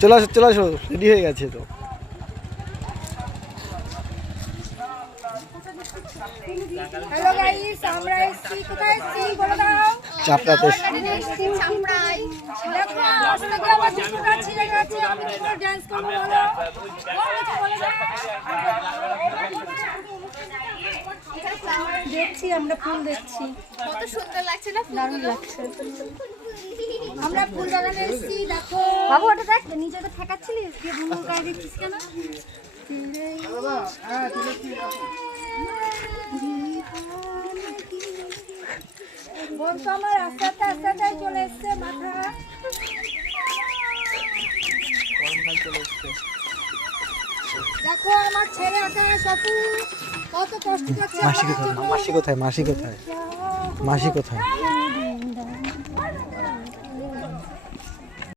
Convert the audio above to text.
চলে আসো চলে আসো, রেডি হয়ে গেছে তো। হ্যালো গাইস, আমরা এসেছি কোথায় এসেছি বলে দাও। চাপড়াতে এসেছি চামড়াই। দেখো আসলে কি আমার জুতোটা ছিঁড়ে গেছে, আমি কি করে ডান্স করব বলো। দেখছি আমরা ফুল দেখছি, কত সুন্দর লাগছে না, দারুণ লাগছে। আমরা ফুল বাগানে এসেছি, দেখো বাবু ওটা দেখ নিচে তো ঠেকাচ্ছিলিস দিয়ে ভুল গায়ে দিচ্ছিস কেন? বোন তো আমার আস্তে আস্তে চলে এসছে মাথা। দেখো আমার ছেলে আকাশ আপু কত কষ্ট করছে। মাসি কোথায়, মাসি কোথায়, মাসি কোথায়, মাসি কোথায়?